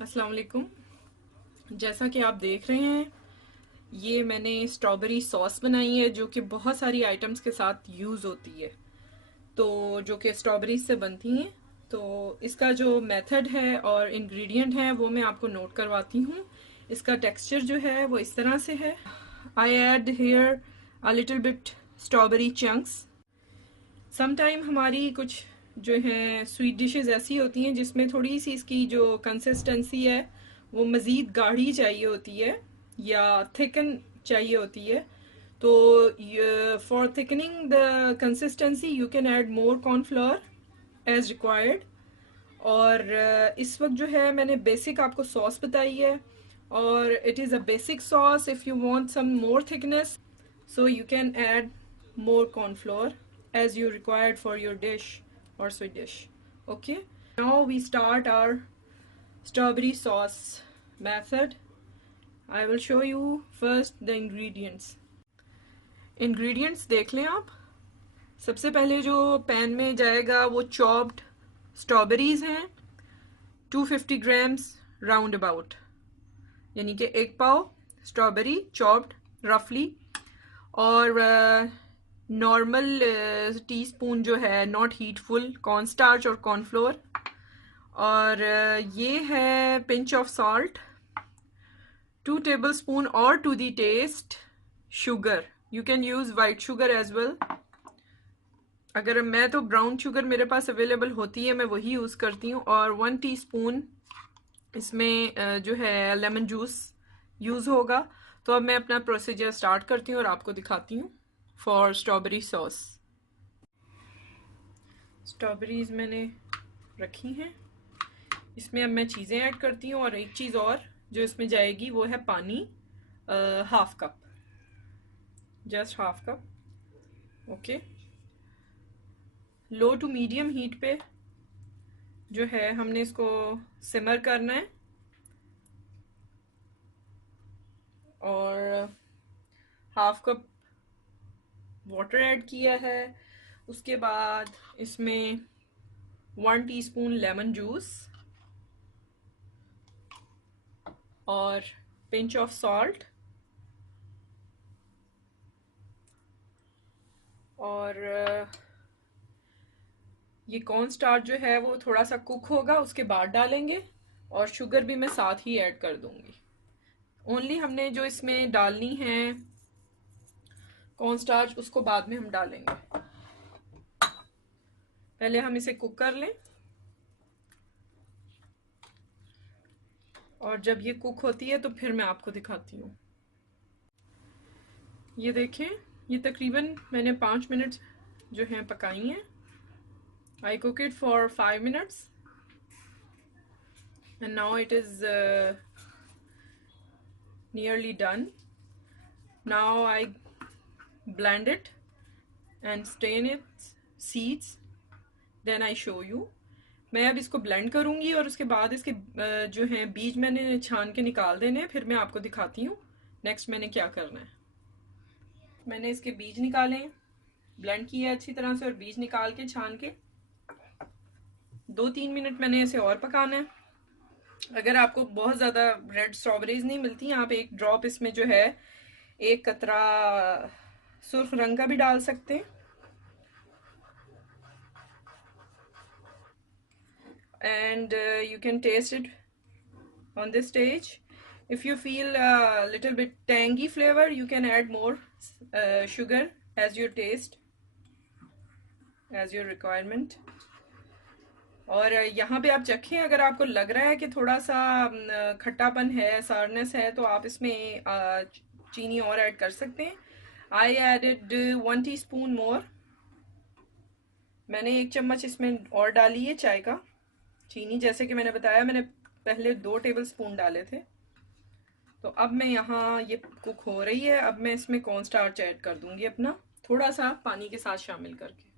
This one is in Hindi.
अस्सलाम वालेकुम। जैसा कि आप देख रहे हैं, ये मैंने स्ट्रॉबेरी सॉस बनाई है जो कि बहुत सारी आइटम्स के साथ यूज़ होती है, तो जो कि स्ट्रॉबेरी से बनती हैं। तो इसका जो मेथड है और इंग्रेडिएंट है वो मैं आपको नोट करवाती हूँ। इसका टेक्सचर जो है वो इस तरह से है। I add here a little bit strawberry chunks. Sometime हमारी कुछ जो है स्वीट डिशेस ऐसी होती हैं जिसमें थोड़ी सी इसकी जो कंसिस्टेंसी है वो मज़ीद गाढ़ी चाहिए होती है या थिकन चाहिए होती है। तो for thickening the consistency you can add more cornflour as required. और इस वक्त जो है मैंने बेसिक आपको सॉस बताई है, और it is a basic sauce. If you want some more thickness, so you can add more corn flour as you required for your dish or sweet dish. Okay, now we start our strawberry sauce method. I will show you first the ingredients देख लें आप। सबसे पहले जो पैन में जाएगा वो चॉप्ड स्ट्रॉबेरीज हैं, 250 ग्राम्स राउंड अबाउट, यानी कि एक पाव स्ट्रॉबेरी चॉप्ड रफली। और नॉर्मल टीस्पून जो है नॉट हीटफुल कॉर्न स्टार्च और कॉर्नफ्लोर। और ये है पिंच ऑफ सॉल्ट, 2 tablespoon और to the taste sugar. You can use white sugar as well. अगर मैं तो ब्राउन शुगर मेरे पास अवेलेबल होती है, मैं वही यूज़ करती हूँ। और 1 teaspoon इसमें जो है लेमन जूस यूज़ होगा। तो अब मैं अपना प्रोसीजर स्टार्ट करती हूँ और आपको दिखाती हूँ फॉर स्ट्रॉबेरी सॉस। स्ट्रॉबेरीज मैंने रखी हैं, इसमें अब मैं चीज़ें ऐड करती हूँ। और एक चीज़ और जो इसमें जाएगी वो है पानी, half cup, just half cup. Okay, low to medium heat पे जो है हमने इसको सिमर करना है। और हाफ कप वाटर ऐड किया है। उसके बाद इसमें 1 teaspoon लेमन जूस और पिंच ऑफ सॉल्ट। और ये कॉर्न स्टार्च जो है वो थोड़ा सा कुक होगा, उसके बाद डालेंगे। और शुगर भी मैं साथ ही ऐड कर दूंगी। ओनली हमने जो इसमें डालनी है कॉर्न स्टार्च, उसको बाद में हम डालेंगे। पहले हम इसे कुक कर लें, और जब ये कुक होती है तो फिर मैं आपको दिखाती हूँ। ये देखें, ये तकरीबन मैंने 5 मिनट जो हैं पकाई हैं। I cook it for 5 minutes and now it is nearly done. Now I blend it and strain its seeds, then I show you. मैं अब इसको ब्लेंड करूंगी और उसके बाद इसके जो हैं बीज मैंने छान के निकाल देने हैं। फिर मैं आपको दिखाती हूँ नेक्स्ट मैंने क्या करना है। मैंने इसके बीज निकाले, ब्लेंड किया अच्छी तरह से और बीज निकाल के छान के 2-3 मिनट मैंने इसे और पकाना है। अगर आपको बहुत ज़्यादा रेड स्ट्रॉबेरीज नहीं मिलती, आप एक ड्रॉप इसमें जो है एक कतरा सुर्ख रंग का भी डाल सकते हैं। And you can taste it on this stage. If you feel a little bit tangy flavor, you can add more sugar as your taste, as your requirement. और यहाँ पे आप चखें, अगर आपको लग रहा है कि थोड़ा सा खट्टापन है, सारनेस है, तो आप इसमें चीनी और ऐड कर सकते हैं। आई एडेड 1 teaspoon मोर। मैंने 1 चम्मच इसमें और डाली है चाय का चीनी। जैसे कि मैंने बताया, मैंने पहले 2 tablespoon डाले थे। तो अब मैं यहाँ ये कुक हो रही है, अब मैं इसमें कॉर्न स्टार्च ऐड कर दूंगी अपना, थोड़ा सा पानी के साथ शामिल करके।